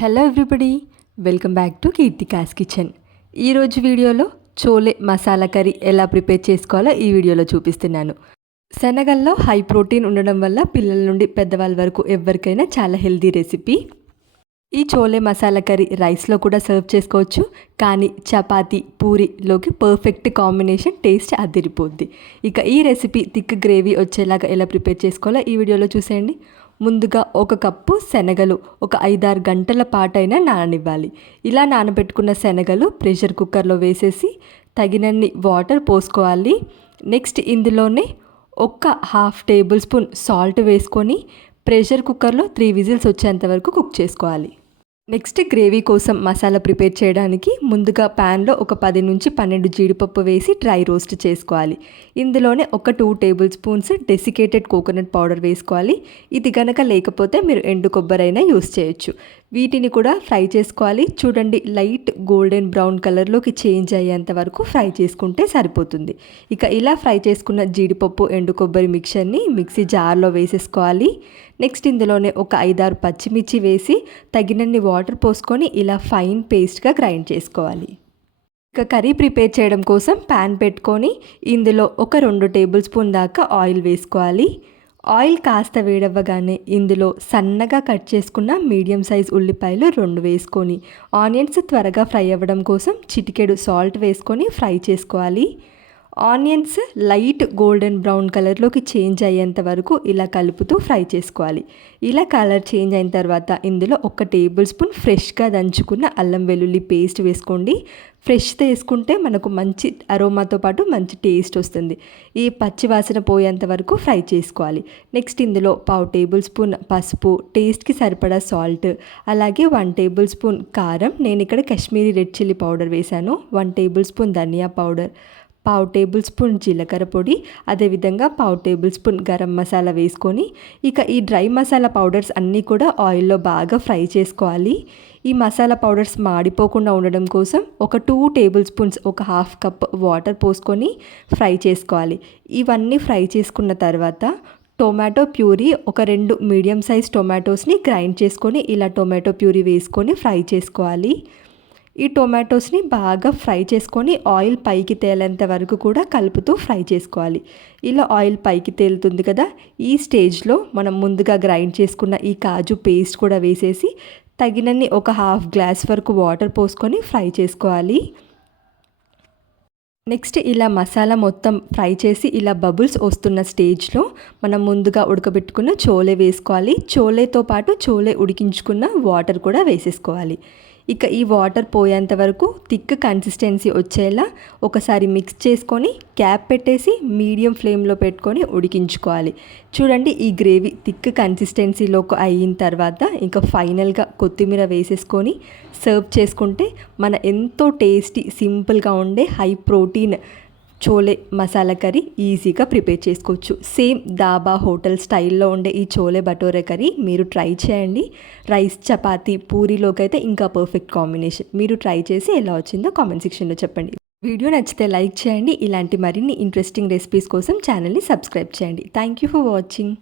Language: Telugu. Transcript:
Hello everybody welcome back to Keerthika's kitchen ఈరోజు వీడియోలో చోలే మసాలా కర్రీ ఎలా ప్రిపేర్ చేసుకోవాలో ఈ వీడియోలో చూపిస్తున్నాను. శనగల్లో హై ప్రోటీన్ ఉండడం వల్ల పిల్లల నుండి పెద్దవాళ్ళ వరకు ఎవరికైనా చాలా హెల్దీ రెసిపీ. ఈ చోలే మసాలా కర్రీ రైస్లో కూడా సర్వ్ చేసుకోవచ్చు. కానీ చపాతీ పూరిలోకి పర్ఫెక్ట్ కాంబినేషన్ టేస్ట్ అదిరిపోద్ది. ఇక ఈ రెసిపీ థిక్ గ్రేవీ వచ్చేలాగా ఎలా ప్రిపేర్ చేసుకోవాలో ఈ వీడియోలో చూసేయండి. ముందుగా ఒక కప్పు శనగలు ఒక ఐదారు గంటల పాటైనా నాననివ్వాలి. ఇలా నానబెట్టుకున్న శనగలు ప్రెషర్ కుక్కర్లో వేసేసి తగినన్ని వాటర్ పోసుకోవాలి. నెక్స్ట్ ఇందులోనే ఒక్క హాఫ్ టేబుల్ స్పూన్ సాల్ట్ వేసుకొని ప్రెషర్ కుక్కర్లో త్రీ విజిల్స్ వచ్చేంత వరకు కుక్ చేసుకోవాలి. నెక్స్ట్ గ్రేవీ కోసం మసాలా ప్రిపేర్ చేయడానికి ముందుగా ప్యాన్లో ఒక పది నుంచి పన్నెండు జీడిపప్పు వేసి డ్రై రోస్ట్ చేసుకోవాలి. ఇందులోనే ఒక two tablespoons desiccated coconut powder వేసుకోవాలి. ఇది కనుక లేకపోతే మీరు ఎండు కొబ్బరైనా యూస్ చేయొచ్చు. వీటిని కూడా ఫ్రై చేసుకోవాలి. చూడండి లైట్ గోల్డెన్ బ్రౌన్ కలర్లోకి చేంజ్ అయ్యేంత వరకు ఫ్రై చేసుకుంటే సరిపోతుంది. ఇక ఇలా ఫ్రై చేసుకున్న జీడిపప్పు ఎండు కొబ్బరి మిక్చర్ని మిక్సీ జార్లో వేసేసుకోవాలి. నెక్స్ట్ ఇందులోనే ఒక ఐదారు పచ్చిమిర్చి వేసి తగినన్ని వాటర్ పోసుకొని ఇలా ఫైన్ పేస్ట్గా గ్రైండ్ చేసుకోవాలి. ఇక కర్రీ ప్రిపేర్ చేయడం కోసం ప్యాన్ పెట్టుకొని ఇందులో ఒక రెండు టేబుల్ స్పూన్ దాకా ఆయిల్ వేసుకోవాలి. ఆయిల్ కాస్త వేడవ్వగానే ఇందులో సన్నగా కట్ చేసుకున్న మీడియం సైజ్ ఉల్లిపాయలు రెండు వేసుకొని ఆనియన్స్ త్వరగా ఫ్రై అవ్వడం కోసం చిటికెడు సాల్ట్ వేసుకొని ఫ్రై చేసుకోవాలి. ఆనియన్స్ లైట్ గోల్డెన్ బ్రౌన్ కలర్లోకి చేంజ్ అయ్యేంత వరకు ఇలా కలుపుతూ ఫ్రై చేసుకోవాలి. ఇలా కలర్ చేంజ్ అయిన తర్వాత ఇందులో ఒక టేబుల్ స్పూన్ ఫ్రెష్గా దంచుకున్న అల్లం వెల్లుల్లి పేస్ట్ వేసుకోండి. ఫ్రెష్ వేసుకుంటే మనకు మంచి అరోమాతో పాటు మంచి టేస్ట్ వస్తుంది. ఈ పచ్చి వాసన పోయేంత వరకు ఫ్రై చేసుకోవాలి. నెక్స్ట్ ఇందులో పావు టేబుల్ స్పూన్ పసుపు టేస్ట్కి సరిపడా సాల్ట్ అలాగే వన్ టేబుల్ స్పూన్ కారం. నేను ఇక్కడ కాశ్మీరీ రెడ్ చిల్లీ పౌడర్ వేశాను. వన్ టేబుల్ స్పూన్ ధనియా పౌడర్. పావు టేబుల్ స్పూన్ జీలకర్ర పొడి అదేవిధంగా పావు టేబుల్ స్పూన్ గరం మసాలా వేసుకొని ఇక ఈ డ్రై మసాలా పౌడర్స్ అన్నీ కూడా ఆయిల్లో బాగా ఫ్రై చేసుకోవాలి. ఈ మసాలా పౌడర్స్ మాడిపోకుండా ఉండడం కోసం ఒక టూ టేబుల్ స్పూన్స్ ఒక హాఫ్ కప్ వాటర్ పోసుకొని ఫ్రై చేసుకోవాలి. ఇవన్నీ ఫ్రై చేసుకున్న తర్వాత టొమాటో ప్యూరీ ఒక రెండు మీడియం సైజ్ టొమాటోస్ని గ్రైండ్ చేసుకొని ఇలా టొమాటో ప్యూరీ వేసుకొని ఫ్రై చేసుకోవాలి. ఈ టొమాటోస్ని బాగా ఫ్రై చేసుకొని ఆయిల్ పైకి తేలేంత వరకు కూడా కలుపుతూ ఫ్రై చేసుకోవాలి. ఇలా ఆయిల్ పైకి తేలుతుంది కదా ఈ స్టేజ్లో మనం ముందుగా గ్రైండ్ చేసుకున్న ఈ కాజు పేస్ట్ కూడా వేసేసి తగినన్ని ఒక హాఫ్ గ్లాస్ వరకు వాటర్ పోసుకొని ఫ్రై చేసుకోవాలి. నెక్స్ట్ ఇలా మసాలా మొత్తం ఫ్రై చేసి ఇలా బబుల్స్ వస్తున్న స్టేజ్లో మనం ముందుగా ఉడకబెట్టుకున్న చోలే వేసుకోవాలి. చోలేతో పాటు చోలే ఉడికించుకున్న వాటర్ కూడా వేసేసుకోవాలి. ఇక ఈ వాటర్ పోయేంత వరకు థిక్ కన్సిస్టెన్సీ వచ్చేలా ఒకసారి మిక్స్ చేసుకొని క్యాప్ పెట్టేసి మీడియం ఫ్లేమ్లో పెట్టుకొని ఉడికించుకోవాలి. చూడండి ఈ గ్రేవీ థిక్ కన్సిస్టెన్సీలోకి అయిన తర్వాత ఇంకా ఫైనల్గా కొత్తిమీర వేసేసుకొని సర్వ్ చేసుకుంటే మన ఎంతో టేస్టీ సింపుల్గా ఉండే high protein chole masala curry ఈజీగా ప్రిపేర్ చేసుకోవచ్చు. సేమ్ దాబా హోటల్ స్టైల్లో ఉండే ఈ చోలే బటోరే కర్రీ మీరు ట్రై చేయండి. రైస్ చపాతి పూరీలోకి అయితే ఇంకా పర్ఫెక్ట్ కాంబినేషన్. మీరు ట్రై చేసి ఎలా వచ్చిందో కామెంట్ సెక్షన్లో చెప్పండి. వీడియో నచ్చితే లైక్ చేయండి. ఇలాంటి మరిన్ని ఇంట్రెస్టింగ్ రెసిపీస్ కోసం ఛానల్ని సబ్స్క్రైబ్ చేయండి. Thank you for watching.